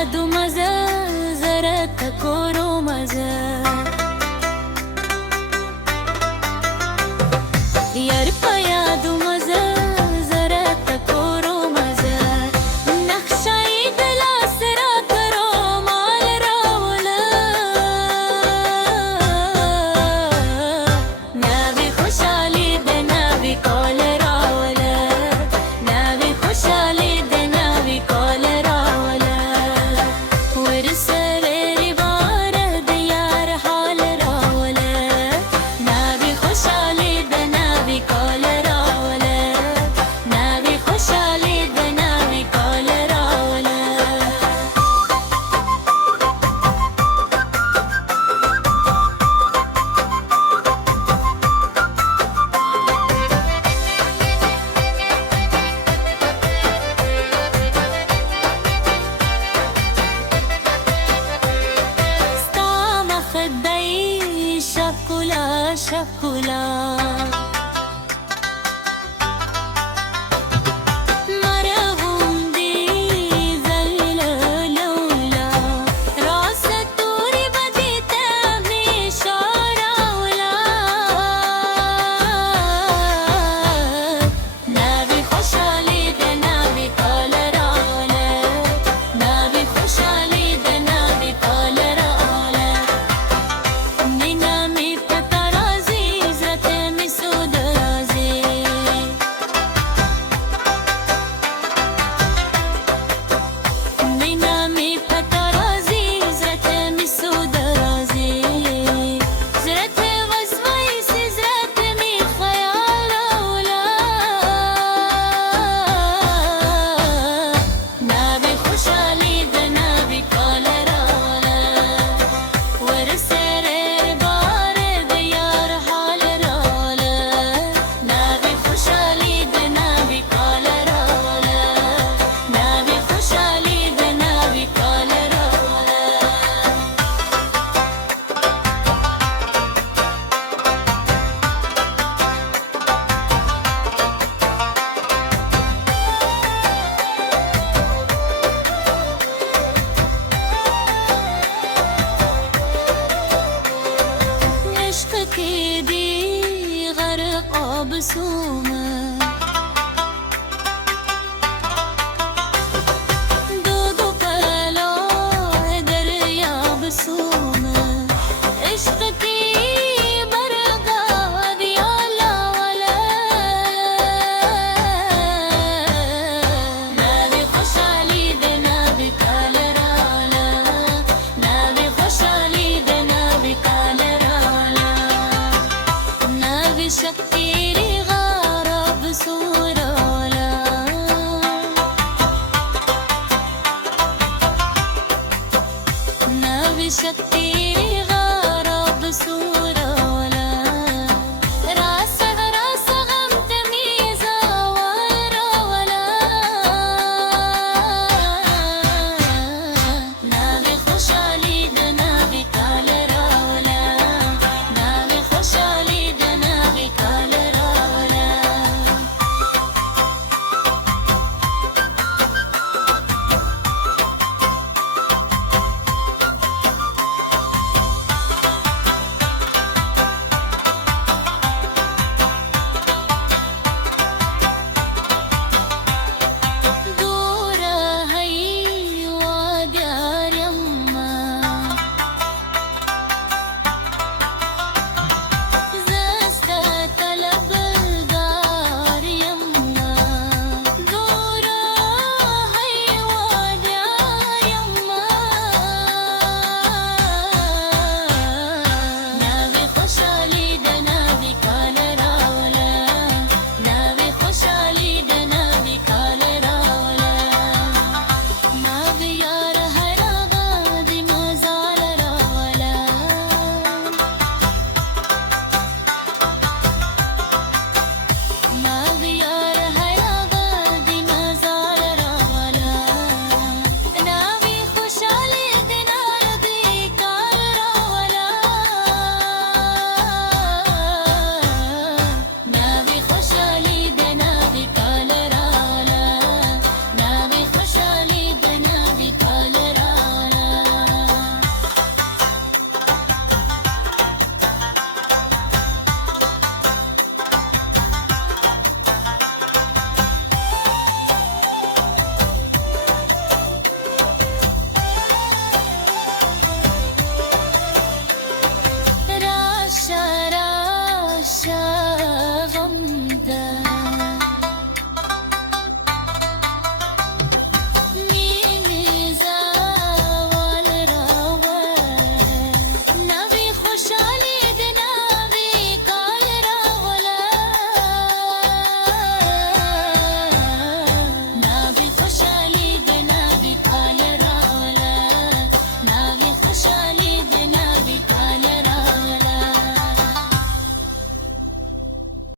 يادو مزه زرت کورو مزه یار په یادو مزه زرت کورو مزه نقشه یې د لاس راکړو مال راوله نوې خوشحالي د نوې کال راوله نوې خوشحالي د نوې کال راوله ورسره ریباره د یار حال راوله نوې خوشحالي د نوې کال راوله نوې خوشحالي د نوې کال راوله ستا مخ دی شکولا شکولا مرهم دی زلیل لولا راس توری بدی ته همیشه راولا نوې خوشحالي د نوې کال راوله نوې خوشحالي د نوې کال راوله مینه مې پته راځي زړه ته مې سود راځي مینه مې پته راځي زړه ته مې سود راځي زړه ته وزوي سي زړه ته مې خیال راوله نوې خوشحالي د نوې کال راوله ورسره ریباره د یار حال راوله نوې خوشحالي د نوې کال راوله نوې خوشحالي د نوې کال راوله عشق کې دی غرق آب سومه دو پهلا دریاب سومه عشق کې برغاد یا لاوله نوې خوشحالي د نوې کال راوله نوې خوشحالي د نوې کال راوله نوې شکتی ری غرب سوراله نوې شکتی